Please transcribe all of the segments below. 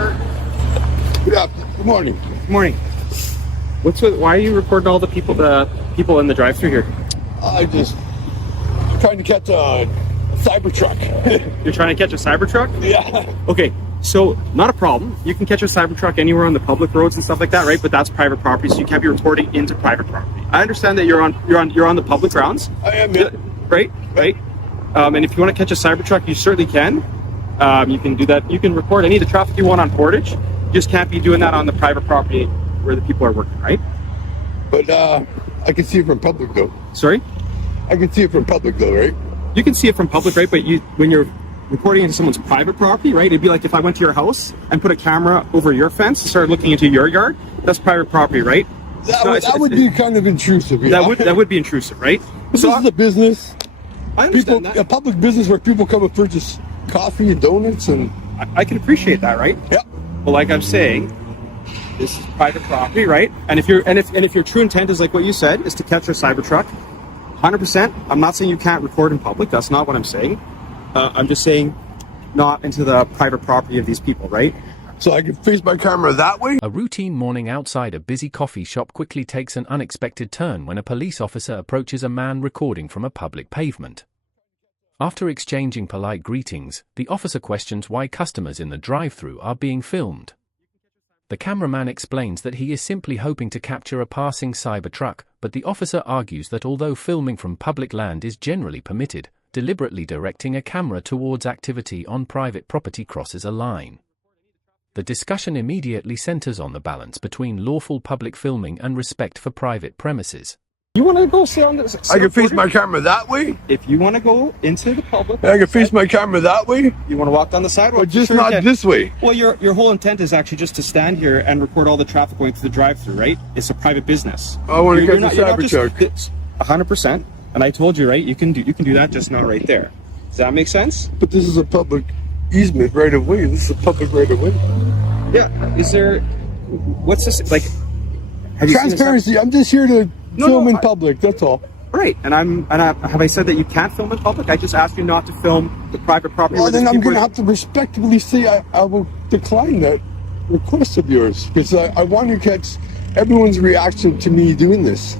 sir? Good morning. Good morning. Why are you recording all the people in the drive-thru here? I'm trying to catch a cyber truck. You're trying to catch a Cybertruck? Yeah. Okay, so not a problem. You can catch a Cybertruck anywhere on the public roads and stuff like that, right? But that's private property, so you can't be reporting into private property. I understand that you're on the public grounds. I am, yeah. Right. And if you want to catch a Cybertruck, you certainly can. You can do that. You can report any of the traffic you want on Portage. You just can't be doing that on the private property where the people are working, right? But I can see it from public though. Sorry? I can see it from public though, right? You can see it from public, right? But when you're reporting into someone's private property, right? It'd be like if I went to your house and put a camera over your fence and started looking into your yard. That's private property, right? That would be kind of intrusive. Yeah. That would be intrusive, right? This is a business. I understand that. A public business where people come and purchase coffee and donuts, and I can appreciate that, right? Yeah. Well, like I'm saying, this is private property, right? And if your true intent is like what you said, is to catch a Cybertruck, 100%. I'm not saying you can't record in public. That's not what I'm saying. I'm just saying not into the private property of these people, right? So I can face my camera that way? A routine morning outside a busy coffee shop quickly takes an unexpected turn when a police officer approaches a man recording from a public pavement. After exchanging polite greetings, the officer questions why customers in the drive-thru are being filmed. The cameraman explains that he is simply hoping to capture a passing Cybertruck, but the officer argues that although filming from public land is generally permitted, deliberately directing a camera towards activity on private property crosses a line. The discussion immediately centers on the balance between lawful public filming and respect for private premises. You want to go sit on this? I can face my camera that way? If you want to go into the public, I can face my camera that way? you want to walk down the sidewalk, But just not this way. Well, your whole intent is actually just to stand here and record all the traffic going through the drive-thru, right? It's a private business. I want to catch a Cybertruck. 100%. And I told you, right? You can do that, just not right there. Does that make sense? But this is a public easement right of way. This is a public right of way. Yeah. Is there? What's this like? Have you Transparency. I'm just here to film in public. That's all. Right. And have I said that you can't film in public? I just asked you not to film the private property. Well, then I'm going to have to respectfully say I will decline that request of yours, because I want to catch everyone's reaction to me doing this.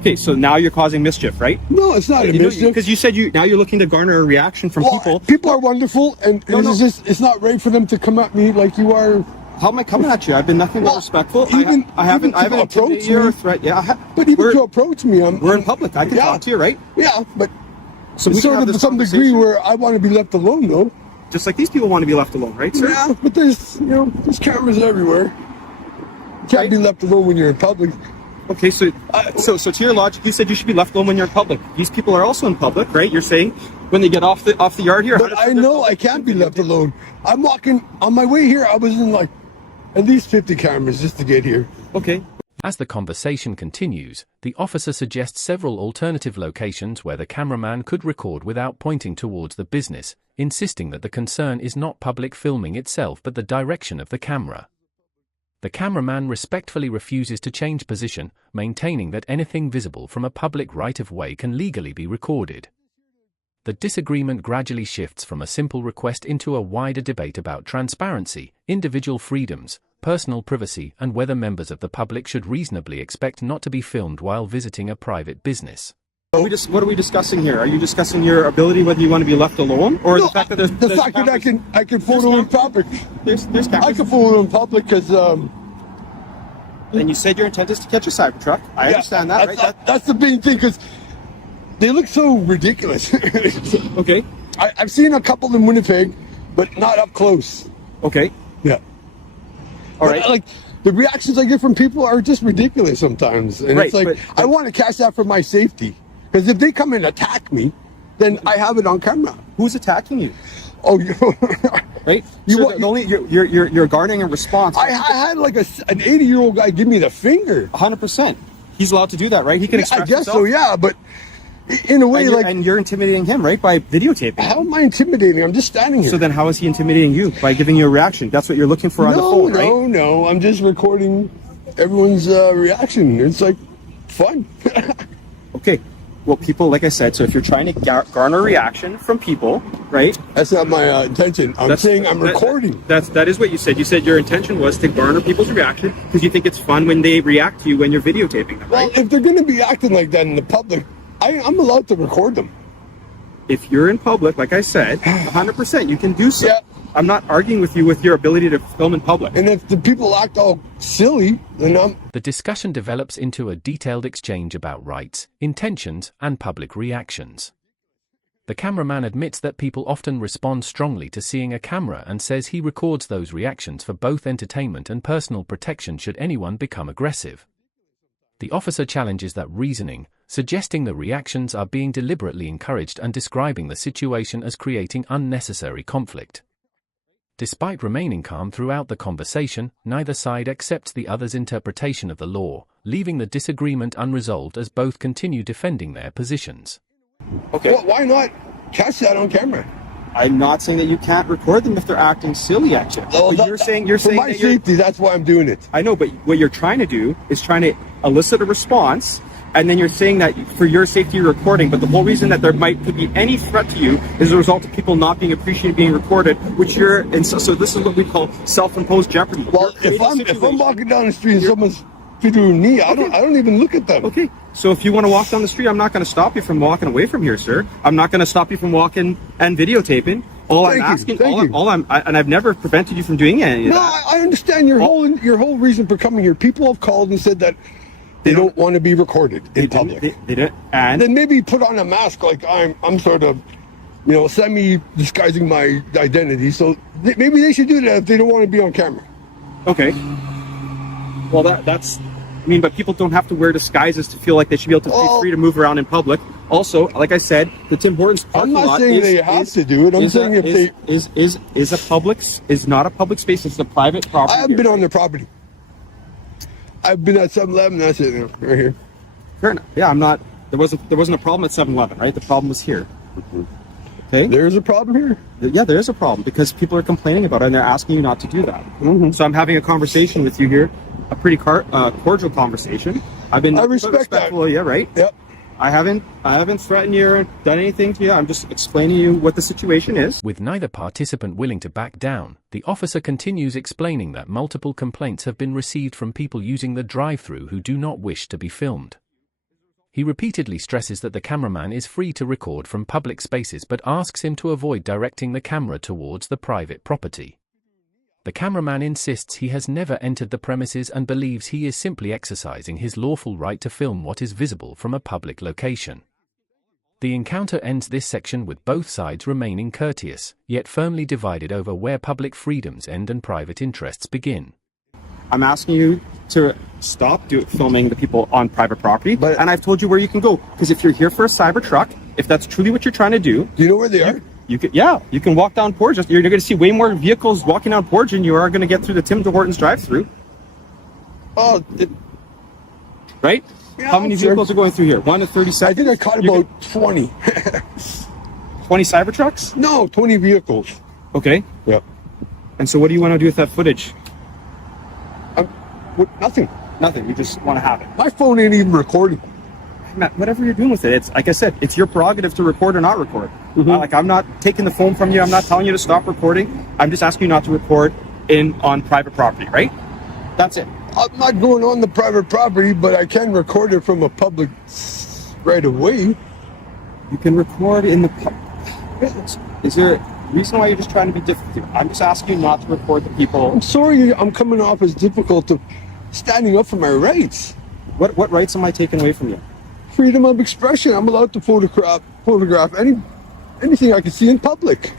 Okay, so now you're causing mischief, right? No, it's not a mischief. Because you said now you're looking to garner a reaction from people. People are wonderful, and it's not right for them to come at me like you are. How am I coming at you? I've been nothing but respectful. I haven't approached you or threat. Yeah, but even to approach me, we're in public. I can talk to you, right? Yeah, but so sort of to some degree where I want to be left alone, though. Just like these people want to be left alone, right, sir? Yeah, but there's cameras everywhere. You can't be left alone when you're in public. Okay, so to your logic, you said you should be left alone when you're in public. These people are also in public, right? You're saying when they get off the yard here. But I know I can't be left alone. I'm walking on my way here. I was in like at least 50 cameras just to get here. Okay. As the conversation continues, the officer suggests several alternative locations where the cameraman could record without pointing towards the business, insisting that the concern is not public filming itself but the direction of the camera. The cameraman respectfully refuses to change position, maintaining that anything visible from a public right-of-way can legally be recorded. The disagreement gradually shifts from a simple request into a wider debate about transparency, individual freedoms, personal privacy, and whether members of the public should reasonably expect not to be filmed while visiting a private business. What are we discussing here? Are you discussing your ability, whether you want to be left alone, or the fact that there's the fact that I can photo in public? There's cameras. I can photo in public because. And you said your intent is to catch a Cybertruck. I understand that, right? That's the main thing, because they look so ridiculous. Okay. I've seen a couple in Winnipeg, but not up close. Okay. Yeah. All right. Like, the reactions I get from people are just ridiculous sometimes. And it's like, but I want to catch that for my safety. Because if they come and attack me, then I have it on camera. Who's attacking you? Oh, right? You're garnering a response. I had like an 80-year-old guy give me the finger. 100%. He's allowed to do that, right? He can express himself. so, yeah, but in a way, and you're intimidating him, right? By videotaping. How am I intimidating? I'm just standing here. So then how is he intimidating you? By giving you a reaction. That's what you're looking for on the phone, right? No. I'm just recording everyone's reaction. It's like fun. Okay. Well, people, like I said, so if you're trying to garner reaction from people, right? That's not my intention. I'm saying I'm recording. That is what you said. You said your intention was to garner people's reaction because you think it's fun when they react to you when you're videotaping them, right? Well, if they're going to be acting like that in the public, I'm allowed to record them. If you're in public, like I said, 100%, you can do so. Yeah. I'm not arguing with you with your ability to film in public. And if the people act all silly, then The discussion develops into a detailed exchange about rights, intentions, and public reactions. The cameraman admits that people often respond strongly to seeing a camera and says he records those reactions for both entertainment and personal protection should anyone become aggressive. The officer challenges that reasoning, suggesting the reactions are being deliberately encouraged and describing the situation as creating unnecessary conflict. Despite remaining calm throughout the conversation, neither side accepts the other's interpretation of the law, leaving the disagreement unresolved as both continue defending their positions. Okay. well, why not catch that on camera? I'm not saying that you can't record them if they're acting silly at you. Well, But you're saying for my safety, that's why I'm doing it. I know, but what you're trying to do is trying to elicit a response, and then you're saying that for your safety you're recording, but the whole reason that there could be any threat to you is a result of people not being appreciated being recorded, which so this is what we call self-imposed jeopardy. Well, if I'm walking down the street and someone's doing me, I don't even look at them. Okay, so if you want to walk down the street, I'm not going to stop you from walking away from here, sir. I'm not going to stop you from walking and videotaping. And I've never prevented you from doing any of that. I understand your whole reason for coming here. People have called and said that they don't want to be recorded in public. They didn't, and then maybe put on a mask like I'm sort of, semi-disguising my identity. So maybe they should do that if they don't want to be on camera. Okay. Well, but people don't have to wear disguises to feel like they should be able to be free to move around in public. Also, like I said, the Tim Hortons parking lot. I'm not saying they have to do it. I'm saying if they is not a public space. It's a private property. I haven't been on their property. I've been at 7-Eleven. That's it, right here. Fair enough. Yeah, I'm not. There wasn't a problem at 7-Eleven, right? The problem was here. Okay. There's a problem here. Yeah, there is a problem because people are complaining about it and they're asking you not to do that. Mm-hmm. So I'm having a conversation with you here, a pretty cordial conversation. I respect that. Yeah, right. Yep. I haven't threatened you or done anything to you. I'm just explaining to you what the situation is. With neither participant willing to back down, the officer continues explaining that multiple complaints have been received from people using the drive-thru who do not wish to be filmed. He repeatedly stresses that the cameraman is free to record from public spaces but asks him to avoid directing the camera towards the private property. The cameraman insists he has never entered the premises and believes he is simply exercising his lawful right to film what is visible from a public location. The encounter ends this section with both sides remaining courteous, yet firmly divided over where public freedoms end and private interests begin. I'm asking you to stop filming the people on private property, and I've told you where you can go. Because if you're here for a cyber truck, if that's truly what you're trying to do... Do you know where they are? You can walk down Portage. You're going to see way more vehicles walking down Portage than you are going to get through the Tim Hortons drive-through. Right? Yeah, how many vehicles are going through here? 1 to 30 seconds? I think I caught about 20. 20 cyber trucks? No, 20 vehicles. Okay. Yep. And so what do you want to do with that footage? Nothing. Nothing. You just want to have it. My phone ain't even recording. Matt, whatever you're doing with it, it's like I said, it's your prerogative to record or not record. Mm-hmm. I'm not taking the phone from you. I'm not telling you to stop recording. I'm just asking you not to record on private property, right? That's it. I'm not going on the private property, but I can record it from a public right away. You can record in the public. Is there a reason why you're just trying to be difficult? I'm just asking you not to record the people. I'm sorry, I'm coming off as difficult to standing up for my rights. What rights am I taking away from you? Freedom of expression. I'm allowed to photograph anything I can see in public.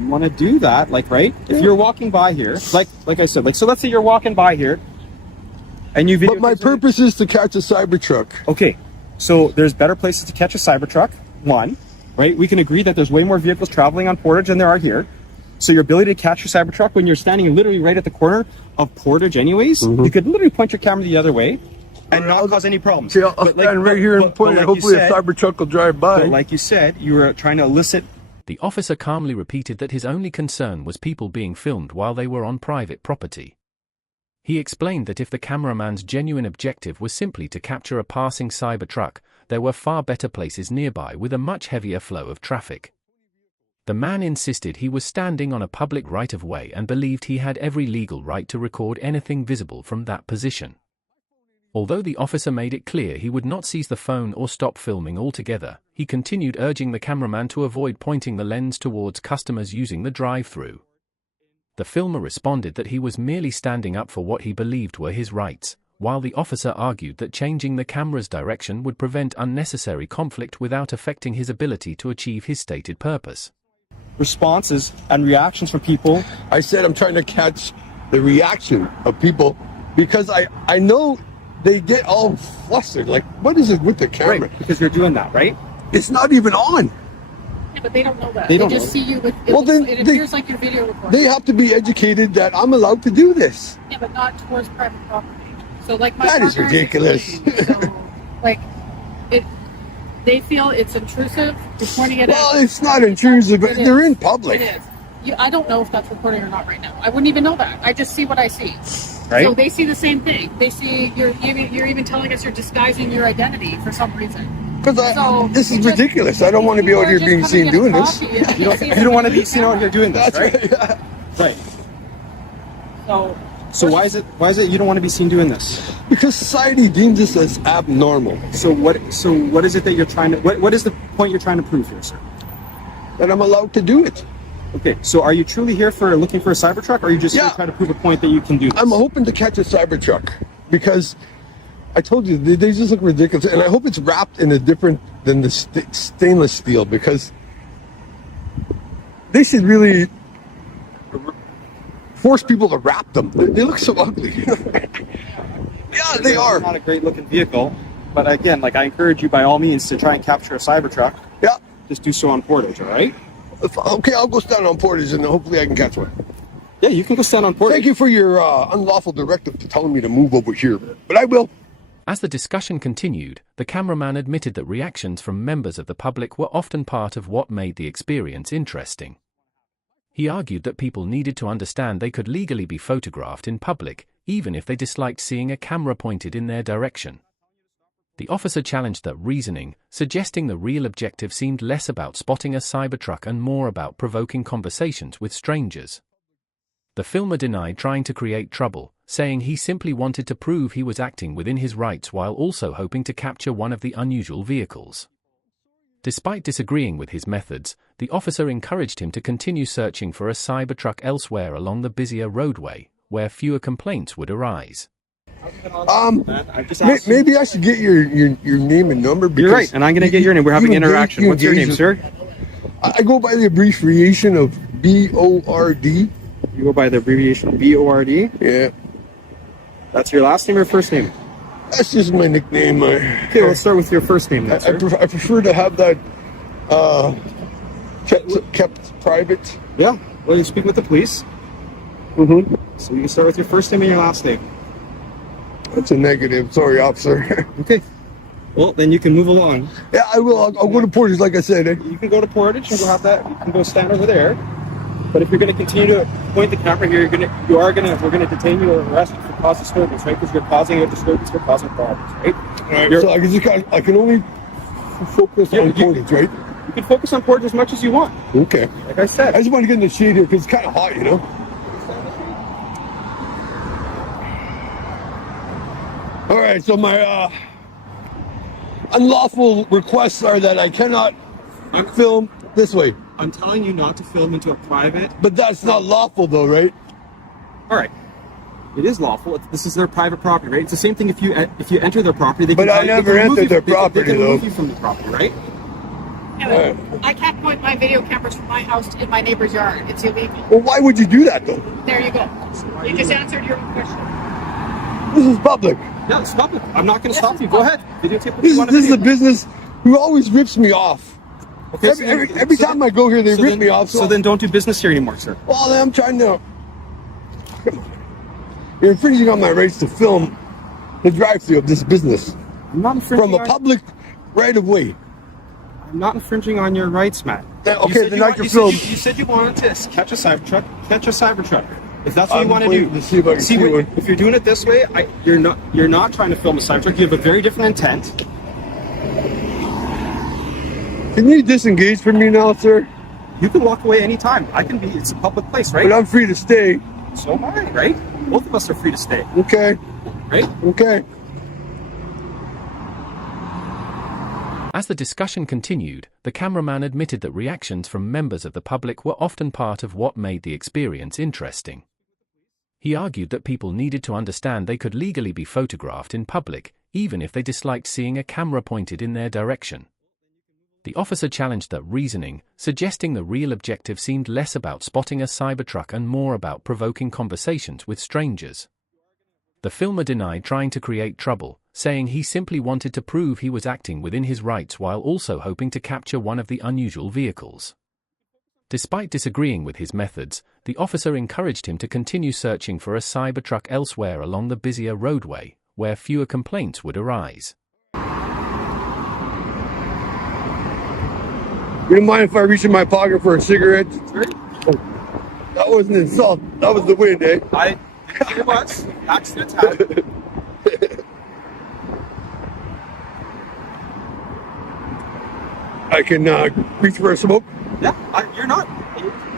You want to do that, right? Yeah. If you're walking by here, like I said, so let's say you're walking by here, and you video. But my purpose is to catch a cyber truck. Okay, so there's better places to catch a cyber truck. One, right? We can agree that there's way more vehicles traveling on Portage than there are here. So your ability to catch your cyber truck when you're standing literally right at the corner of Portage, anyways, you could literally point your camera the other way and not cause any problems. See, I'll stand right here and point it. Hopefully a cyber truck will drive by. But like you said, you were trying to elicit. The officer calmly repeated that his only concern was people being filmed while they were on private property. He explained that if the cameraman's genuine objective was simply to capture a passing cyber truck, there were far better places nearby with a much heavier flow of traffic. The man insisted he was standing on a public right-of-way and believed he had every legal right to record anything visible from that position. Although the officer made it clear he would not seize the phone or stop filming altogether, he continued urging the cameraman to avoid pointing the lens towards customers using the drive-through. The filmer responded that he was merely standing up for what he believed were his rights, while the officer argued that changing the camera's direction would prevent unnecessary conflict without affecting his ability to achieve his stated purpose. Responses and reactions from people. I said I'm trying to catch the reaction of people because I know they get all flustered. Like, what is it with the camera? Right, because you're doing that, right? It's not even on. Yeah, but they don't know that. They don't just know. see you with it appears like you're video recording. They have to be educated that I'm allowed to do this. Yeah, but not towards private property. So like my That is partner ridiculous. explained, so, like they feel it's intrusive. You're pointing it Well, out. it's not intrusive, but they're in public. It is. I don't know if that's recording or not right now. I wouldn't even know that. I just see what I see. Right. So they see the same thing. They see you're even telling us you're disguising your identity for some reason. Because this is ridiculous. I don't want to be out here being seen doing this. You don't want to be seen out here doing this, right? Right. Right. So why is it you don't want to be seen doing this? Because society deems this as abnormal. So what is it that you're trying to what is the point you're trying to prove here, sir? That I'm allowed to do it. Okay, so are you truly here for looking for a Cybertruck, or are you just here to try to prove a point that you can do this? I'm hoping to catch a Cybertruck because I told you they just look ridiculous, and I hope it's wrapped in a different than the stainless steel, because they should really force people to wrap them. They look so ugly. Yeah, they are. Not a great looking vehicle, but again, like, I encourage you by all means to try and capture a Cybertruck. Yeah. Just do so on Portage, all right? Okay, I'll go stand on Portage and hopefully I can catch one. Yeah, you can go stand on Portage. Thank you for your unlawful directive to telling me to move over here, but I will. As the discussion continued, the cameraman admitted that reactions from members of the public were often part of what made the experience interesting. He argued that people needed to understand they could legally be photographed in public, even if they disliked seeing a camera pointed in their direction. The officer challenged that reasoning, suggesting the real objective seemed less about spotting a Cybertruck and more about provoking conversations with strangers. The filmer denied trying to create trouble, saying he simply wanted to prove he was acting within his rights while also hoping to capture one of the unusual vehicles. Despite disagreeing with his methods, the officer encouraged him to continue searching for a Cybertruck elsewhere along the busier roadway, where fewer complaints would arise. Maybe I should get your name and number. Because you're right, and I'm going to get your name. We're having an interaction. What's your name, sir? I go by the abbreviation of BORD. You go by the abbreviation BORD? Yeah. That's your last name or first name? That's just my nickname. Okay, let's start with your first name then, sir. I prefer to have that kept private. Yeah, well, you speak with the police. Mm-hmm. So you can start with your first name and your last name. That's a negative. Sorry, officer. Okay. Well, then you can move along. Yeah, I will. I'll go to Portage, like I said. You can go to Portage and go have that. You can go stand over there. But if you're going to continue to point the camera here, we're going to detain you or arrest you for cause disturbance, right? Because you're causing a disturbance, you're causing problems, right? So I can only focus on Portage, right? You can focus on Portage as much as you want. Okay. Like I said. I just want to get in the shade here because it's kind of hot, you know? All right, so my unlawful requests are that I cannot film this way. I'm telling you not to film into a private. But that's not lawful, though, right? All right. It is lawful. This is their private property, right? It's the same thing if you enter their property. They can But I never entered their property, they can though. remove you from the property, right? yeah, I can't point my video cameras from my house in my neighbor's yard. It's illegal. Well, why would you do that, though? There you go. You just answered your own question. This is public. Yeah, stop it. I'm not going to stop you. Go ahead. Videotape what This you want to is a videotape. business who always rips me off. Okay, Every time I go here, they rip me off. So then don't do business here anymore, sir. Well, I'm trying to... Come on. You're infringing on my rights to film the drive-through of this business. I'm not infringing From a public right-of-way. I'm not infringing on your rights, Matt. Okay, then I can film... You said you wanted to catch a Cybertruck. Catch a Cybertruck. If that's what you want to waiting do. to see if I can see one. If you're doing it this way, you're not trying to film a Cybertruck. You have a very different intent. Can you disengage from me now, sir? You can walk away anytime. It's a public place, right? But I'm free to stay. So am I, right? Both of us are free to stay, Okay. right? Okay. As the discussion continued, the cameraman admitted that reactions from members of the public were often part of what made the experience interesting. He argued that people needed to understand they could legally be photographed in public, even if they disliked seeing a camera pointed in their direction. The officer challenged that reasoning, suggesting the real objective seemed less about spotting a Cybertruck and more about provoking conversations with strangers. The filmer denied trying to create trouble, saying he simply wanted to prove he was acting within his rights while also hoping to capture one of the unusual vehicles. Despite disagreeing with his methods, the officer encouraged him to continue searching for a Cybertruck elsewhere along the busier roadway, where fewer complaints would arise. You don't mind if I reach in my pocket for a cigarette? Sure. Oh, that wasn't an insult. That was the wind, eh? It was. Accidents happen. I can reach for a smoke. Yeah, you're not.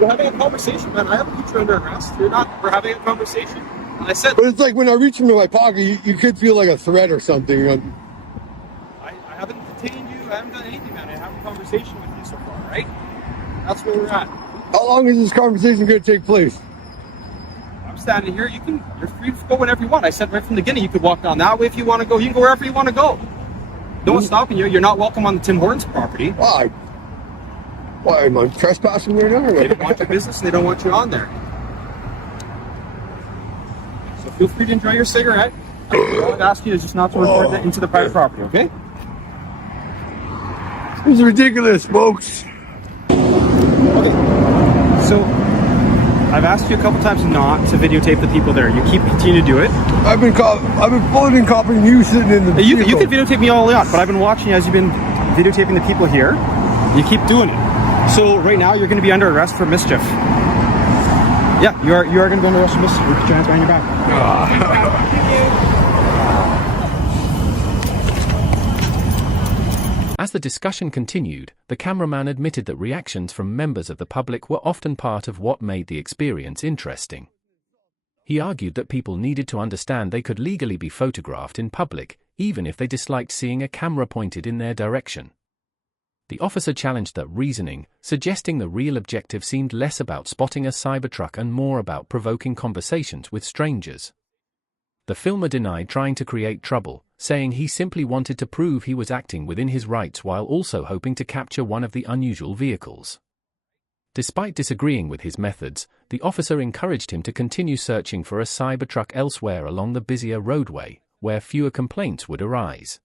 We're having a conversation, man. I haven't put you under arrest. You're not. We're having a conversation. And I said, But it's like when I reach into my pocket, you could feel like a threat or something. I haven't detained you. I haven't done anything, man. I have a conversation with you so far, right? That's where we're at. How long is this conversation going to take place? I'm standing here. You're free to go whenever you want. I said right from the beginning, you could walk down that way if you want to go. You can go wherever you want to go. No one's stopping you. You're not welcome on the Tim Hortons property. Why? Why am I trespassing right now? They don't want your business and they don't want you on there. So feel free to enjoy your cigarette. All I'd ask you is just not to report that into the private property, okay? This is ridiculous, folks. Okay. So I've asked you a couple times not to videotape the people there. You continue to do it. I've been floating copying you sitting in the You vehicle. can videotape me all you want, but I've been watching you as you've been videotaping the people here. You keep doing it. So right now you're going to be under arrest for mischief. Yeah, you are going to be under arrest for mischief. Put your hands behind your back. As the discussion continued, the cameraman admitted that reactions from members of the public were often part of what made the experience interesting. He argued that people needed to understand they could legally be photographed in public, even if they disliked seeing a camera pointed in their direction. The officer challenged that reasoning, suggesting the real objective seemed less about spotting a Cybertruck and more about provoking conversations with strangers. The filmer denied trying to create trouble, saying he simply wanted to prove he was acting within his rights while also hoping to capture one of the unusual vehicles. Despite disagreeing with his methods, the officer encouraged him to continue searching for a Cybertruck elsewhere along the busier roadway, where fewer complaints would arise.